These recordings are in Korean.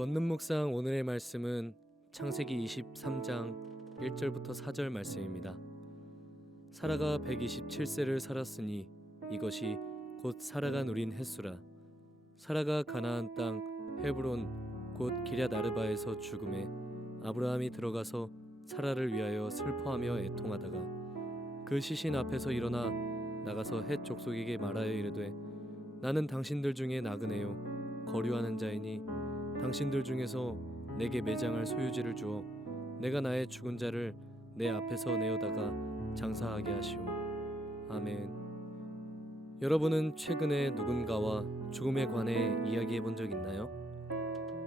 걷는 묵상 오늘의 말씀은 창세기 23장 1절부터 4절 말씀입니다. 사라가 127세를 살았으니 이것이 곧 사라가 누린 햇수라. 사라가 가나안 땅 헤브론 곧 기럇 아르바에서 죽음에 아브라함이 들어가서 사라를 위하여 슬퍼하며 애통하다가 그 시신 앞에서 일어나 나가서 헷 족속에게 말하여 이르되 나는 당신들 중에 나그네요 거류하는 자이니 당신들 중에서 내게 매장할 소유지를 주어 내가 나의 죽은 자를 내 앞에서 내어다가 장사하게 하시오. 아멘. 여러분은 최근에 누군가와 죽음에 관해 이야기해 본 적 있나요?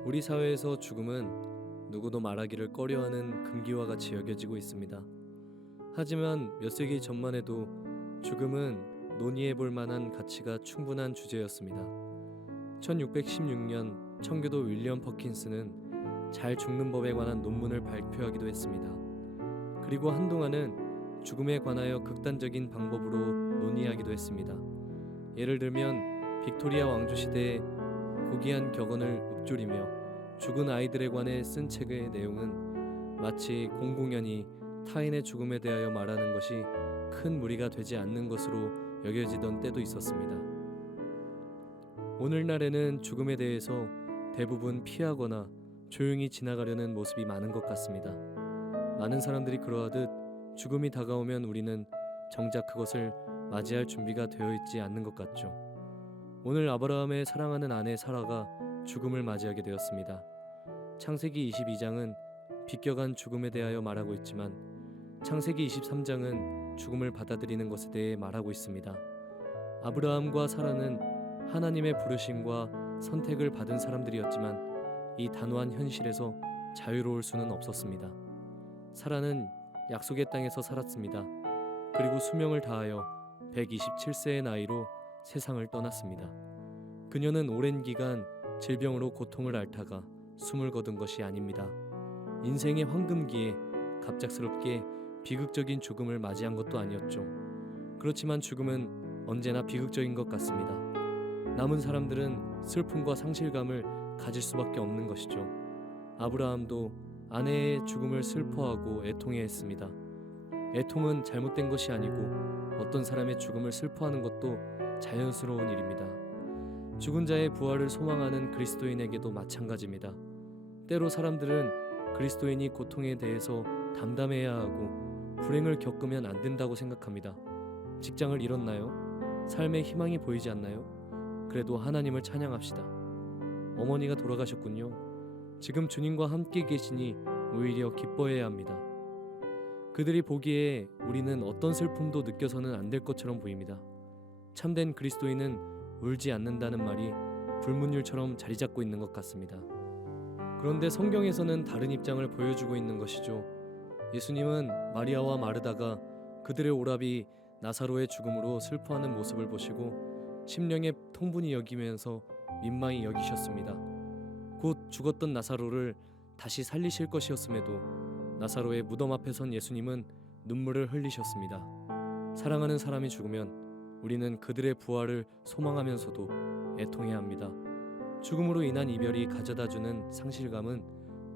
우리 사회에서 죽음은 누구도 말하기를 꺼려하는 금기와 같이 여겨지고 있습니다. 하지만 몇 세기 전만 해도 죽음은 논의해 볼 만한 가치가 충분한 주제였습니다. 1616년 청교도 윌리엄 퍼킨스는 잘 죽는 법에 관한 논문을 발표하기도 했습니다. 그리고 한동안은 죽음에 관하여 극단적인 방법으로 논의하기도 했습니다. 예를 들면 빅토리아 왕조 시대에 고귀한 격언을 읊조리며 죽은 아이들에 관해 쓴 책의 내용은 마치 공공연히 타인의 죽음에 대하여 말하는 것이 큰 무리가 되지 않는 것으로 여겨지던 때도 있었습니다. 오늘날에는 죽음에 대해서 대부분 피하거나 조용히 지나가려는 모습이 많은 것 같습니다. 많은 사람들이 그러하듯 죽음이 다가오면 우리는 정작 그것을 맞이할 준비가 되어 있지 않는 것 같죠. 오늘 아브라함의 사랑하는 아내 사라가 죽음을 맞이하게 되었습니다. 창세기 22장은 비껴간 죽음에 대하여 말하고 있지만 창세기 23장은 죽음을 받아들이는 것에 대해 말하고 있습니다. 아브라함과 사라는 하나님의 부르심과 선택을 받은 사람들이었지만 이 단호한 현실에서 자유로울 수는 없었습니다. 사라는 약속의 땅에서 살았습니다. 그리고 수명을 다하여 127세의 나이로 세상을 떠났습니다. 그녀는 오랜 기간 질병으로 고통을 앓다가 숨을 거둔 것이 아닙니다. 인생의 황금기에 갑작스럽게 비극적인 죽음을 맞이한 것도 아니었죠. 그렇지만 죽음은 언제나 비극적인 것 같습니다. 남은 사람들은 슬픔과 상실감을 가질 수밖에 없는 것이죠. 아브라함도 아내의 죽음을 슬퍼하고 애통해했습니다. 애통은 잘못된 것이 아니고 어떤 사람의 죽음을 슬퍼하는 것도 자연스러운 일입니다. 죽은 자의 부활을 소망하는 그리스도인에게도 마찬가지입니다. 때로 사람들은 그리스도인이 고통에 대해서 담담해야 하고 불행을 겪으면 안 된다고 생각합니다. 직장을 잃었나요? 삶에 희망이 보이지 않나요? 그래도 하나님을 찬양합시다. 어머니가 돌아가셨군요. 지금 주님과 함께 계시니 오히려 기뻐해야 합니다. 그들이 보기에 우리는 어떤 슬픔도 느껴서는 안 될 것처럼 보입니다. 참된 그리스도인은 울지 않는다는 말이 불문율처럼 자리 잡고 있는 것 같습니다. 그런데 성경에서는 다른 입장을 보여주고 있는 것이죠. 예수님은 마리아와 마르다가 그들의 오라비 나사로의 죽음으로 슬퍼하는 모습을 보시고 심령의 통분이 여기면서 민망히 여기셨습니다. 곧 죽었던 나사로를 다시 살리실 것이었음에도 나사로의 무덤 앞에 선 예수님은 눈물을 흘리셨습니다. 사랑하는 사람이 죽으면 우리는 그들의 부활을 소망하면서도 애통해야 합니다. 죽음으로 인한 이별이 가져다주는 상실감은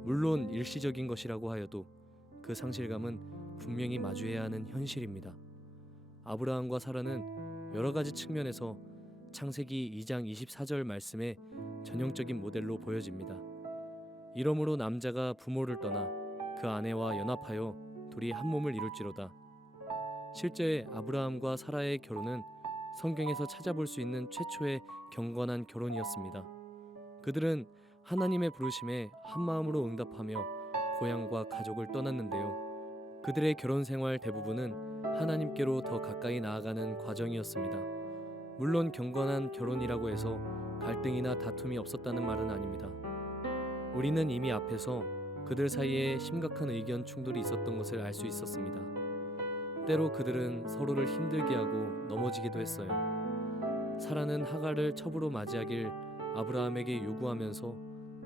물론 일시적인 것이라고 하여도 그 상실감은 분명히 마주해야 하는 현실입니다. 아브라함과 사라는 여러 가지 측면에서 창세기 2장 24절 말씀의 전형적인 모델로 보여집니다. 이러므로 남자가 부모를 떠나 그 아내와 연합하여 둘이 한 몸을 이룰지로다. 실제 아브라함과 사라의 결혼은 성경에서 찾아볼 수 있는 최초의 경건한 결혼이었습니다. 그들은 하나님의 부르심에 한마음으로 응답하며 고향과 가족을 떠났는데요. 그들의 결혼 생활 대부분은 하나님께로 더 가까이 나아가는 과정이었습니다. 물론 경건한 결혼이라고 해서 갈등이나 다툼이 없었다는 말은 아닙니다. 우리는 이미 앞에서 그들 사이에 심각한 의견 충돌이 있었던 것을 알 수 있었습니다. 때로 그들은 서로를 힘들게 하고 넘어지기도 했어요. 사라는 하갈을 첩으로 맞이하길 아브라함에게 요구하면서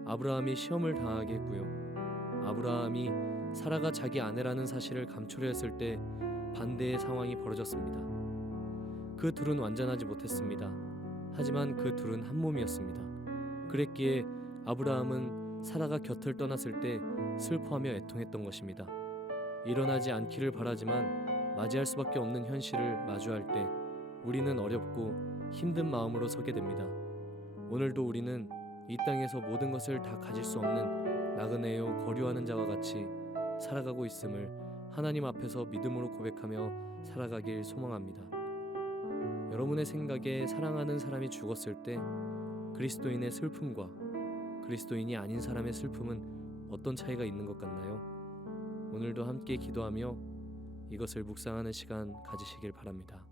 아브라함이 시험을 당하게 했고요. 아브라함이 사라가 자기 아내라는 사실을 감추려 했을 때 반대의 상황이 벌어졌습니다. 그 둘은 완전하지 못했습니다. 하지만 그 둘은 한 몸이었습니다. 그랬기에 아브라함은 사라가 곁을 떠났을 때 슬퍼하며 애통했던 것입니다. 일어나지 않기를 바라지만 맞이할 수밖에 없는 현실을 마주할 때 우리는 어렵고 힘든 마음으로 서게 됩니다. 오늘도 우리는 이 땅에서 모든 것을 다 가질 수 없는 나그네요 거류하는 자와 같이 살아가고 있음을 하나님 앞에서 믿음으로 고백하며 살아가길 소망합니다. 여러분의 생각에 사랑하는 사람이 죽었을 때 그리스도인의 슬픔과 그리스도인이 아닌 사람의 슬픔은 어떤 차이가 있는 것 같나요? 오늘도 함께 기도하며 이것을 묵상하는 시간 가지시길 바랍니다.